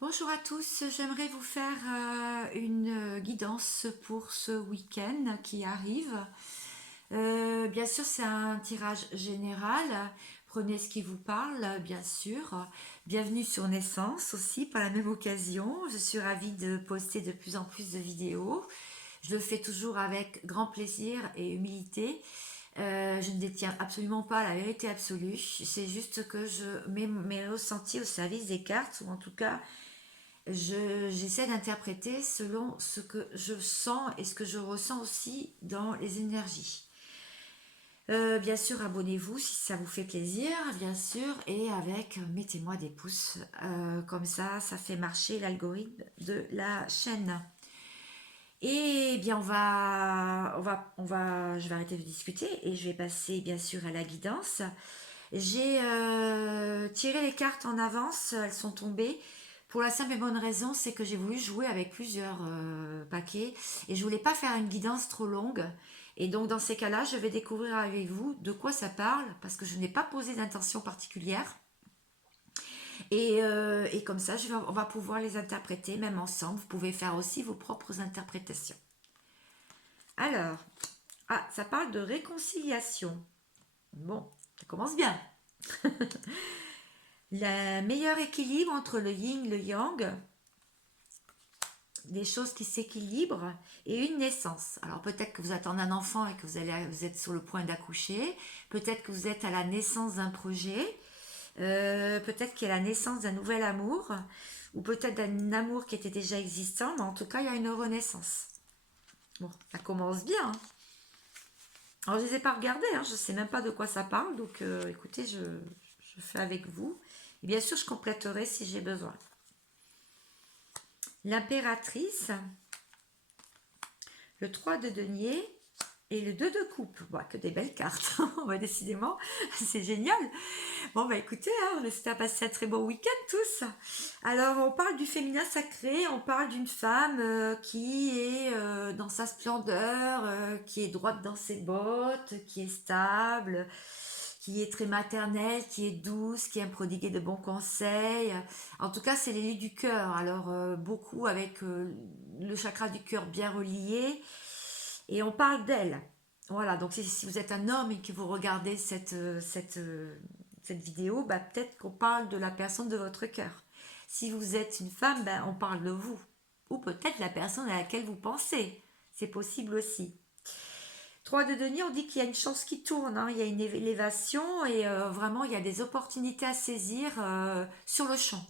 Bonjour à tous, j'aimerais vous faire une guidance pour ce week-end qui arrive. Bien sûr, c'est un tirage général. Prenez ce qui vous parle, bien sûr. Bienvenue sur Naissance aussi, par la même occasion. Je suis ravie de poster de plus en plus de vidéos. Je le fais toujours avec grand plaisir et humilité. Je ne détiens absolument pas la vérité absolue. C'est juste que je mets mes ressentis au service des cartes, ou en tout cas j'essaie d'interpréter selon ce que je sens et ce que je ressens aussi dans les énergies. Bien sûr, abonnez-vous si ça vous fait plaisir, bien sûr, et mettez-moi des pouces, comme ça fait marcher l'algorithme de la chaîne. Et bien, je vais arrêter de discuter et je vais passer bien sûr à la guidance. J'ai tiré les cartes en avance, elles sont tombées. Pour la simple et bonne raison, c'est que j'ai voulu jouer avec plusieurs paquets et je voulais pas faire une guidance trop longue. Et donc dans ces cas-là, je vais découvrir avec vous de quoi ça parle parce que je n'ai pas posé d'intention particulière. Et comme ça, on va pouvoir les interpréter même ensemble. Vous pouvez faire aussi vos propres interprétations. Alors, ça parle de réconciliation. Bon, ça commence bien. Le meilleur équilibre entre le yin et le yang, des choses qui s'équilibrent, et une naissance. Alors peut-être que vous attendez un enfant et que vous êtes sur le point d'accoucher, peut-être que vous êtes à la naissance d'un projet, peut-être qu'il y a la naissance d'un nouvel amour, ou peut-être d'un amour qui était déjà existant, mais en tout cas il y a une renaissance. Bon, ça commence bien, hein. Alors je ne les ai pas regardés, hein, je ne sais même pas de quoi ça parle, donc écoutez, je fais avec vous. Et bien sûr, je compléterai si j'ai besoin. L'impératrice, le 3 de denier et le 2 de coupe. Bon, que des belles cartes, décidément, c'est génial. Bon, bah écoutez, on espère passer un très bon week-end tous. Alors, on parle du féminin sacré, on parle d'une femme qui est dans sa splendeur, qui est droite dans ses bottes, qui est stable, qui est très maternelle, qui est douce, qui aime prodiguer de bons conseils. En tout cas, c'est l'élu du cœur. Alors, beaucoup avec le chakra du cœur bien relié. Et on parle d'elle. Voilà, donc si vous êtes un homme et que vous regardez cette vidéo, bah, peut-être qu'on parle de la personne de votre cœur. Si vous êtes une femme, ben, on parle de vous. Ou peut-être la personne à laquelle vous pensez. C'est possible aussi. 3 de denier, on dit qu'il y a une chance qui tourne, hein, il y a une élévation et vraiment il y a des opportunités à saisir sur le champ.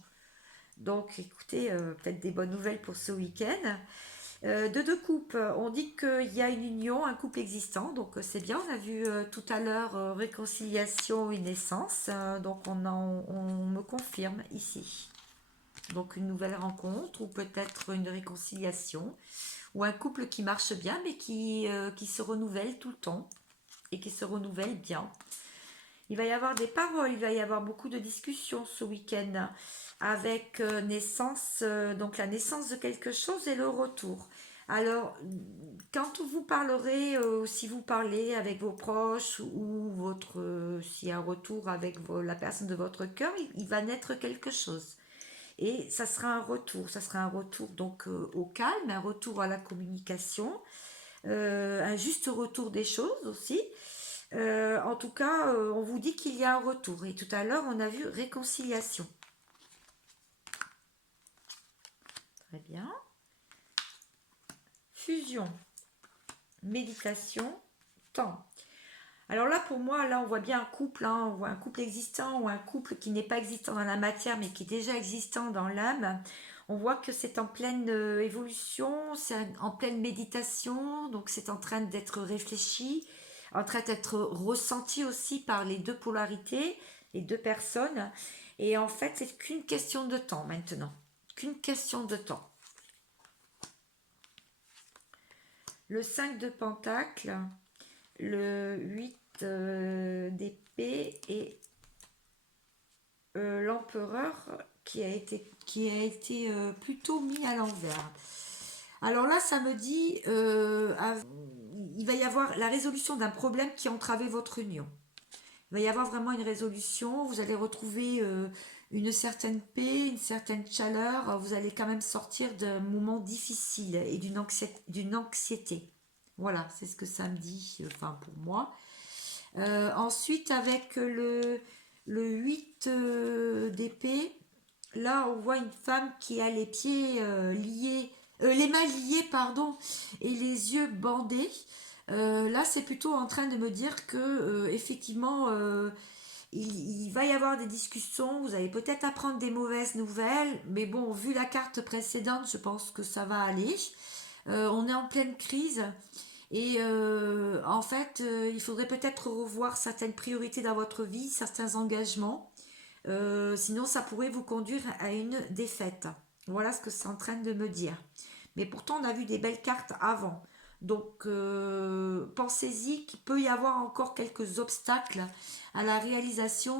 Donc écoutez, peut-être des bonnes nouvelles pour ce week-end. De deux coupes, on dit qu'il y a une union, un couple existant, donc c'est bien. On a vu tout à l'heure réconciliation et naissance, donc on me confirme ici. Donc une nouvelle rencontre ou peut-être une réconciliation ou un couple qui marche bien mais qui se renouvelle tout le temps et qui se renouvelle bien. Il va y avoir des paroles, il va y avoir beaucoup de discussions ce week-end avec naissance, donc la naissance de quelque chose et le retour. Alors, quand vous parlerez, si vous parlez avec vos proches ou s'il y a un retour avec la personne de votre cœur, il va naître quelque chose. Et ça sera un retour donc au calme, un retour à la communication, un juste retour des choses aussi. En tout cas, on vous dit qu'il y a un retour. Et tout à l'heure, on a vu réconciliation. Très bien. Fusion, méditation, temps. Alors là, pour moi, là, on voit bien un couple, hein, on voit un couple existant ou un couple qui n'est pas existant dans la matière, mais qui est déjà existant dans l'âme. On voit que c'est en pleine évolution, c'est en pleine méditation, donc c'est en train d'être réfléchi, en train d'être ressenti aussi par les deux polarités, les deux personnes. Et en fait, c'est qu'une question de temps maintenant, qu'une question de temps. Le 5 de Pentacle, le 8 d'épée et l'empereur qui a été plutôt mis à l'envers. Alors là, ça me dit, il va y avoir la résolution d'un problème qui entravait votre union. Il va y avoir vraiment une résolution, vous allez retrouver une certaine paix, une certaine chaleur. Vous allez quand même sortir d'un moment difficile et d'une anxiété. Voilà, c'est ce que ça me dit, enfin pour moi. Ensuite, avec le 8 d'épée, là on voit une femme qui a les pieds liés, les mains liées, pardon, et les yeux bandés. Là, c'est plutôt en train de me dire que effectivement, il va y avoir des discussions. Vous allez peut-être apprendre des mauvaises nouvelles, mais bon, vu la carte précédente, je pense que ça va aller. On est en pleine crise. Et en fait, il faudrait peut-être revoir certaines priorités dans votre vie, certains engagements. Sinon, ça pourrait vous conduire à une défaite. Voilà ce que c'est en train de me dire. Mais pourtant, on a vu des belles cartes avant. Donc, pensez-y qu'il peut y avoir encore quelques obstacles à la réalisation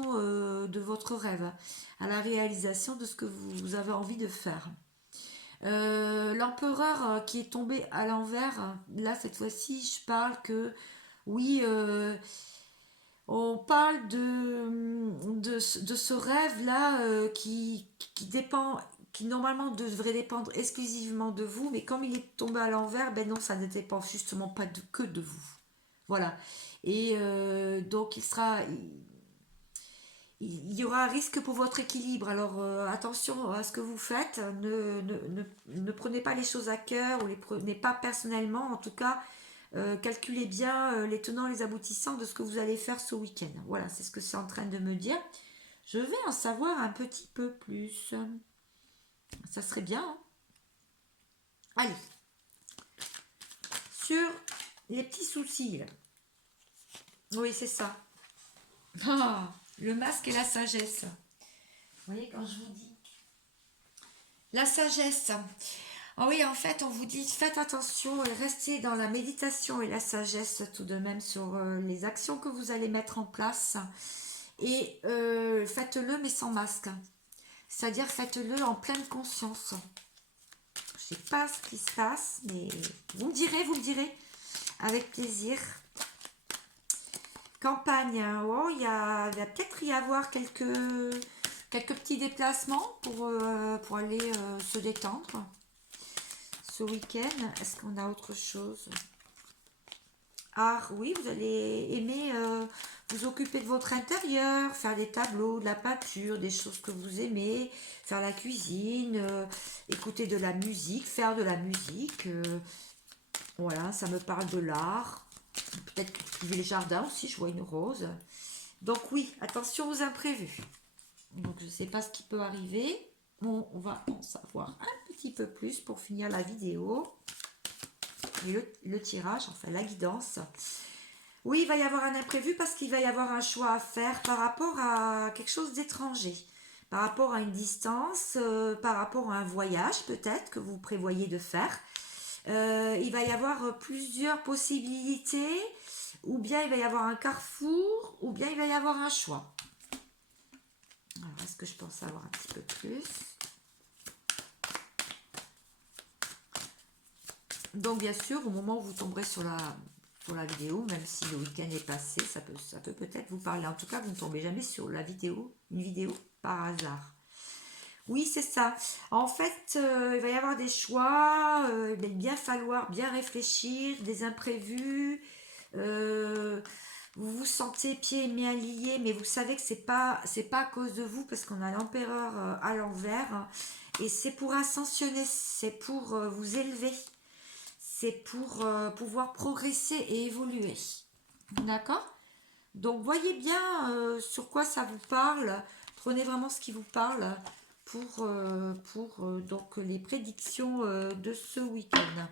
de votre rêve, à la réalisation de ce que vous avez envie de faire. L'empereur qui est tombé à l'envers, là cette fois-ci je parle que oui, on parle de ce rêve-là qui dépend, qui normalement devrait dépendre exclusivement de vous, mais comme il est tombé à l'envers, ben non, ça ne dépend justement pas que de vous. Voilà. Et donc il y aura un risque pour votre équilibre. Alors attention à ce que vous faites. Ne prenez pas les choses à cœur ou les prenez pas personnellement. En tout cas, calculez bien les tenants, les aboutissants de ce que vous allez faire ce week-end. Voilà, c'est ce que c'est en train de me dire. Je vais en savoir un petit peu plus. Ça serait bien, hein. Allez, sur les petits soucis, là. Oui, c'est ça. Ah, le masque et la sagesse. Vous voyez quand je vous dis la sagesse. Ah oui, en fait, on vous dit faites attention et restez dans la méditation et la sagesse tout de même sur les actions que vous allez mettre en place. Et faites-le mais sans masque. C'est-à-dire faites-le en pleine conscience. Je sais pas ce qui se passe, mais vous me direz, avec plaisir. Campagne, oh, va peut-être y avoir quelques petits déplacements pour aller se détendre ce week-end. Est-ce qu'on a autre chose? Ah oui, vous allez aimer vous occuper de votre intérieur, faire des tableaux, de la peinture, des choses que vous aimez, faire la cuisine, écouter de la musique, faire de la musique. Voilà, ça me parle de l'art. Peut-être cultiver les jardins aussi, je vois une rose. Donc oui, attention aux imprévus. Donc je ne sais pas ce qui peut arriver. Bon, on va en savoir un petit peu plus pour finir la vidéo. Et le tirage, enfin la guidance. Oui, il va y avoir un imprévu parce qu'il va y avoir un choix à faire par rapport à quelque chose d'étranger. Par rapport à une distance, par rapport à un voyage peut-être que vous prévoyez de faire. Il va y avoir plusieurs possibilités, ou bien il va y avoir un carrefour, ou bien il va y avoir un choix. Alors, est-ce que je peux en savoir un petit peu plus? Donc, bien sûr, au moment où vous tomberez sur la vidéo, même si le week-end est passé, ça peut peut-être vous parler. En tout cas, vous ne tombez jamais sur une vidéo par hasard. Oui, c'est ça. En fait, il va y avoir des choix, il va bien falloir bien réfléchir, des imprévus. Vous vous sentez pieds et mains liés, mais vous savez que c'est pas à cause de vous parce qu'on a l'empereur à l'envers. Et c'est pour ascensionner, c'est pour vous élever, c'est pour pouvoir progresser et évoluer. D'accord? Donc voyez bien sur quoi ça vous parle. Prenez vraiment ce qui vous parle pour donc les prédictions de ce week-end.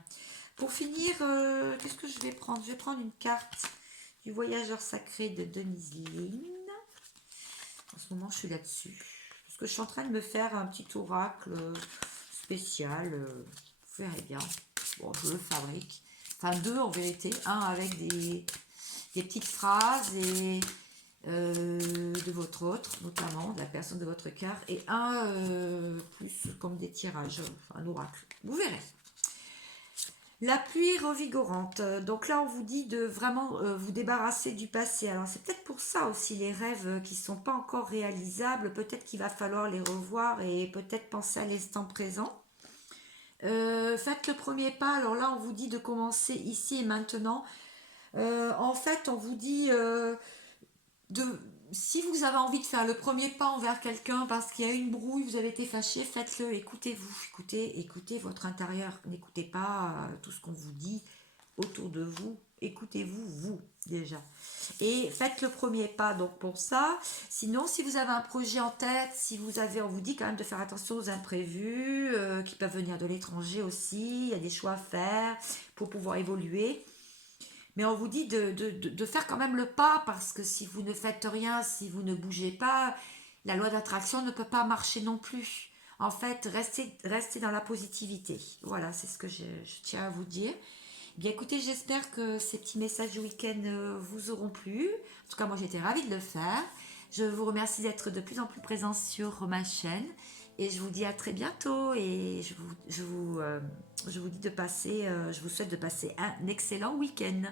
Pour finir, qu'est-ce que je vais prendre? Je vais prendre une carte du voyageur sacré de Denise Lynn. En ce moment, je suis là-dessus. Parce que je suis en train de me faire un petit oracle spécial. Vous verrez bien. Bon, je le fabrique. Enfin, deux en vérité. Un avec des petites phrases et de votre autre, notamment de la personne de votre cœur, et un plus comme des tirages, enfin, un oracle. Vous verrez. La pluie revigorante. Donc là, on vous dit de vraiment vous débarrasser du passé. Alors c'est peut-être pour ça aussi les rêves qui ne sont pas encore réalisables. Peut-être qu'il va falloir les revoir et peut-être penser à l'instant présent. Faites le premier pas. Alors là, on vous dit de commencer ici et maintenant. En fait, on vous dit de, si vous avez envie de faire le premier pas envers quelqu'un parce qu'il y a une brouille, vous avez été fâché, faites-le. Écoutez-vous, écoutez votre intérieur. N'écoutez pas tout ce qu'on vous dit autour de vous. Écoutez-vous, vous, déjà. Et faites le premier pas donc pour ça. Sinon, si vous avez un projet en tête, si vous avez, on vous dit quand même de faire attention aux imprévus qui peuvent venir de l'étranger aussi. Il y a des choix à faire pour pouvoir évoluer. Mais on vous dit de faire quand même le pas parce que si vous ne faites rien, si vous ne bougez pas, la loi d'attraction ne peut pas marcher non plus. En fait, restez dans la positivité. Voilà, c'est ce que je tiens à vous dire. Bien écoutez, j'espère que ces petits messages du week-end vous auront plu. En tout cas, moi j'étais ravie de le faire. Je vous remercie d'être de plus en plus présent sur ma chaîne. Et je vous dis à très bientôt. Et je vous dis de passer, je vous souhaite de passer un excellent week-end.